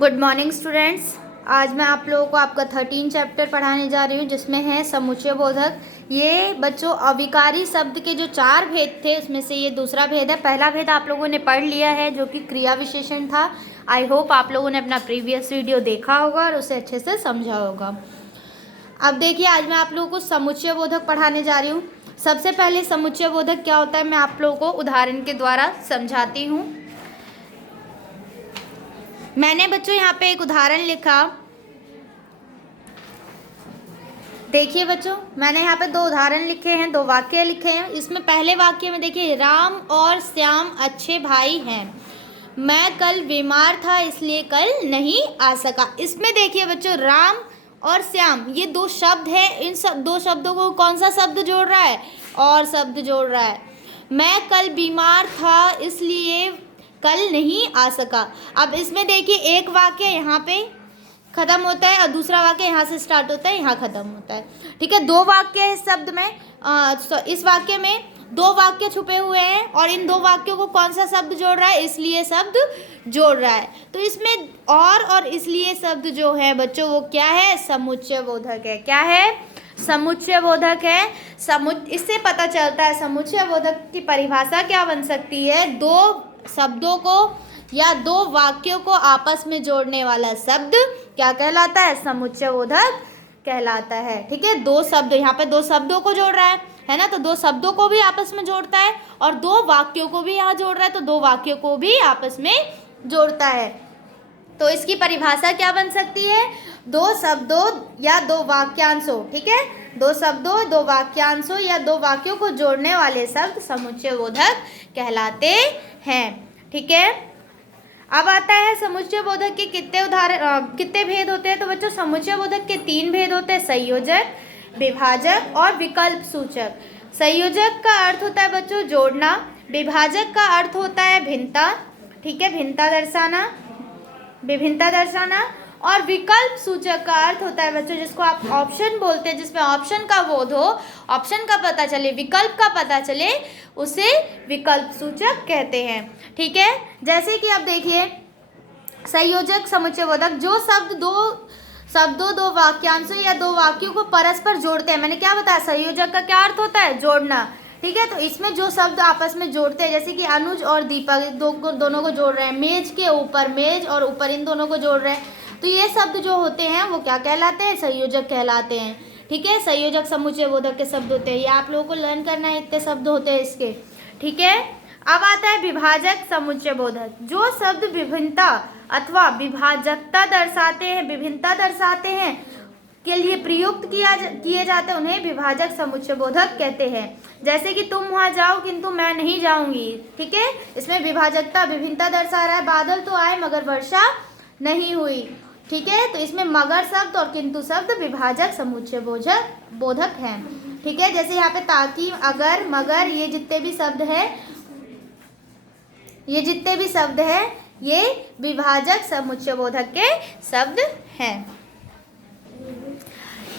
Good morning students. आज मैं आप लोगों को आपका 13 चैप्टर पढ़ाने जा रही हूँ, जिसमें है समुच्चय बोधक। ये बच्चों अविकारी शब्द के जो 4 भेद थे उसमें से ये दूसरा भेद है। पहला भेद आप लोगों ने पढ़ लिया है जो कि क्रिया विशेषण था। आई होप आप लोगों ने अपना प्रीवियस वीडियो देखा होगा और उसे अच्छे से समझा होगा। अब देखिए, आज मैं आप लोगों को समुच्चय बोधक पढ़ाने जा रही हूँ। सबसे पहले समुच्चय बोधक क्या होता है मैं आप लोगों को उदाहरण के द्वारा समझाती हूँ। मैंने बच्चों यहाँ पे एक उदाहरण लिखा। देखिए बच्चों, मैंने यहाँ पे 2 उदाहरण लिखे हैं, 2 वाक्य लिखे हैं। इसमें पहले वाक्य में देखिए, राम और श्याम अच्छे भाई हैं। मैं कल बीमार था इसलिए कल नहीं आ सका। इसमें देखिए बच्चों, राम और श्याम ये 2 शब्द हैं। इन 2 शब्दों को कौन सा शब्द जोड़ रहा है? और शब्द जोड़ रहा है। मैं कल बीमार था इसलिए कल नहीं आ सका। अब इसमें देखिए, एक वाक्य यहाँ पे खत्म होता है और दूसरा वाक्य यहाँ से स्टार्ट होता है, यहाँ खत्म होता है। ठीक है, 2 वाक्य है इस शब्द में। इस वाक्य में 2 वाक्य छुपे हुए हैं और इन 2 वाक्यों को कौन सा शब्द जोड़ रहा है? इसलिए शब्द जोड़ रहा है। तो इसमें और इसलिए शब्द जो है बच्चों वो क्या है? समुच्चय बोधक है। क्या है? समुच्चय बोधक है। इससे पता चलता है समुच्चय बोधक की परिभाषा क्या बन सकती है? 2 शब्दों को या 2 वाक्यों को आपस में जोड़ने वाला शब्द क्या कहलाता है? समुच्चय बोधक कहलाता है। ठीक है, 2 शब्द, यहाँ पे 2 शब्दों को जोड़ रहा है ना, तो 2 शब्दों को भी आपस में जोड़ता है और 2 वाक्यों को भी यहाँ जोड़ रहा है, तो 2 वाक्यों को भी आपस में जोड़ता है। तो इसकी परिभाषा क्या बन सकती है? 2 शब्दों या 2 वाक्यांशों। ठीक है, 2 शब्दों, 2 वाक्यांशों या 2 वाक्यों को जोड़ने वाले शब्द समुच्चय बोधक कहलाते हैं। ठीक है, अब आता है समुच्चय बोधक के कितने भेद होते हैं? तो बच्चों, समुच्चय बोधक के 3 भेद होते हैं, संयोजक, विभाजक और विकल्प सूचक। संयोजक का अर्थ होता है बच्चों जोड़ना, विभाजक का अर्थ होता है भिन्नता। ठीक है, भिन्नता दर्शाना, विभिन्नता दर्शाना। और विकल्प सूचक का अर्थ होता है बच्चों जिसको आप ऑप्शन बोलते हैं, जिसमें ऑप्शन का बोध हो, ऑप्शन का पता चले, विकल्प का पता चले, उसे विकल्प सूचक कहते हैं। ठीक है, जैसे कि अब देखिए, संयोजक समुच्चय बोधक जो शब्द 2 शब्दों, 2 वाक्यांशों या 2 वाक्यों को परस्पर जोड़ते हैं। मैंने क्या बताया? संयोजक का क्या अर्थ होता है? जोड़ना। ठीक है, तो इसमें जो शब्द आपस में जोड़ते हैं, जैसे कि अनुज और दीपक दोनों को जोड़ रहे हैं, मेज के ऊपर, मेज और ऊपर इन दोनों को जोड़ रहे हैं, तो ये शब्द जो होते हैं वो क्या कहलाते हैं? संयोजक कहलाते हैं। ठीक है, संयोजक समुच्चय बोधक के शब्द होते हैं। ये आप लोगों को लर्न करना है, इतने शब्द होते हैं इसके। ठीक है, अब आता है विभाजक समुच्चय बोधक। जो शब्द विभिन्नता अथवा विभाजकता दर्शाते हैं, विभिन्नता दर्शाते हैं के लिए प्रयुक्त किए जाते हैं, उन्हें विभाजक समुच्चय बोधक कहते हैं। जैसे कि तुम वहाँ जाओ किंतु मैं नहीं जाऊंगी। ठीक है, इसमें विभाजकता, विभिन्नता दर्शा रहा है। बादल तो आए मगर वर्षा नहीं हुई। ठीक है, तो इसमें मगर शब्द और किंतु शब्द विभाजक समुच्चय बोधक हैं। ठीक है, जैसे यहाँ पे ताकि, अगर, मगर, ये जितने भी शब्द हैं ये विभाजक समुच्चय बोधक के शब्द हैं।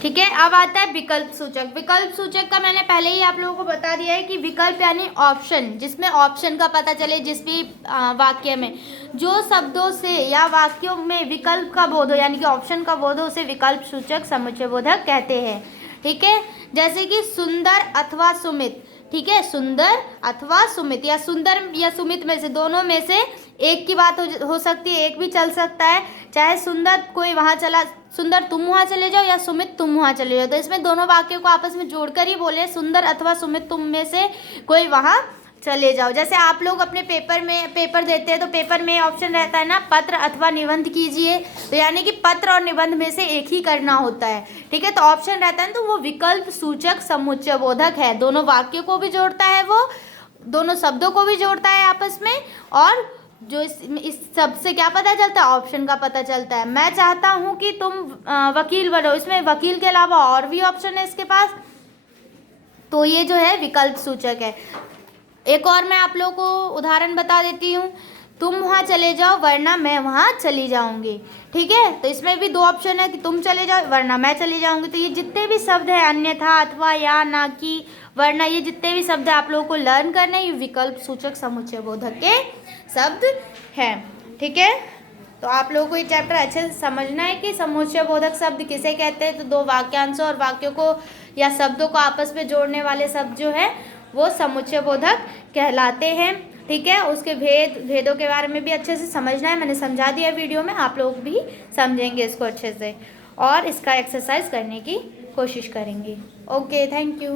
ठीक है, अब आता है विकल्प सूचक। विकल्प सूचक का मैंने पहले ही आप लोगों को बता दिया है कि विकल्प यानी ऑप्शन, जिसमें ऑप्शन का पता चले, जिस भी वाक्य में जो शब्दों से या वाक्यों में विकल्प का बोध हो यानी कि ऑप्शन का बोध हो, उसे विकल्प सूचक समुच्चय बोधक कहते हैं। ठीक है, जैसे कि सुंदर अथवा सुमित। ठीक है, सुंदर अथवा सुमित, या सुंदर या सुमित में से, दोनों में से एक की बात हो सकती है, एक भी चल सकता है। चाहे सुंदर कोई वहाँ चला, सुंदर तुम वहाँ चले जाओ, या सुमित तुम वहाँ चले जाओ, तो इसमें दोनों वाक्यों को आपस में जोड़कर ही बोले, सुंदर अथवा सुमित तुम में से कोई वहाँ चले जाओ। जैसे आप लोग अपने पेपर देते हैं तो पेपर में ऑप्शन रहता है ना, पत्र अथवा निबंध कीजिए, तो यानी कि पत्र और निबंध में से एक ही करना होता है। ठीक है, तो ऑप्शन रहता है, तो वो विकल्प सूचक समुच्चय बोधक है। दोनों वाक्यों को भी जोड़ता है, वो दोनों शब्दों को भी जोड़ता है आपस में, और जो इस सब से क्या पता चलता है? ऑप्शन का पता चलता है। मैं चाहता हूँ कि तुम वकील बनो, इसमें वकील के अलावा और भी ऑप्शन है इसके पास, तो ये जो है विकल्प सूचक है। एक और मैं आप लोगों को उदाहरण बता देती हूँ, तुम वहाँ चले जाओ वरना मैं वहाँ चली जाऊँगी। ठीक है, तो इसमें भी 2 ऑप्शन है कि तुम चले जाओ वरना मैं चली जाऊँगी। तो ये जितने भी शब्द हैं, अन्यथा, अथवा, या, ना कि, वरना, ये जितने भी शब्द आप लोगों को लर्न करने, ये विकल्प सूचक समुच्चय बोधक के शब्द हैं। ठीक है, तो आप लोगों को ये चैप्टर अच्छे से समझना है कि समुच्चय बोधक शब्द किसे कहते हैं। तो दो वाक्यांशों और वाक्यों को या शब्दों को आपस में जोड़ने वाले शब्द जो है वो समुच्चय बोधक कहलाते हैं। ठीक है, उसके भेदों के बारे में भी अच्छे से समझना है। मैंने समझा दिया वीडियो में, आप लोग भी समझेंगे इसको अच्छे से और इसका एक्सरसाइज करने की कोशिश करेंगे। Okay, thank you.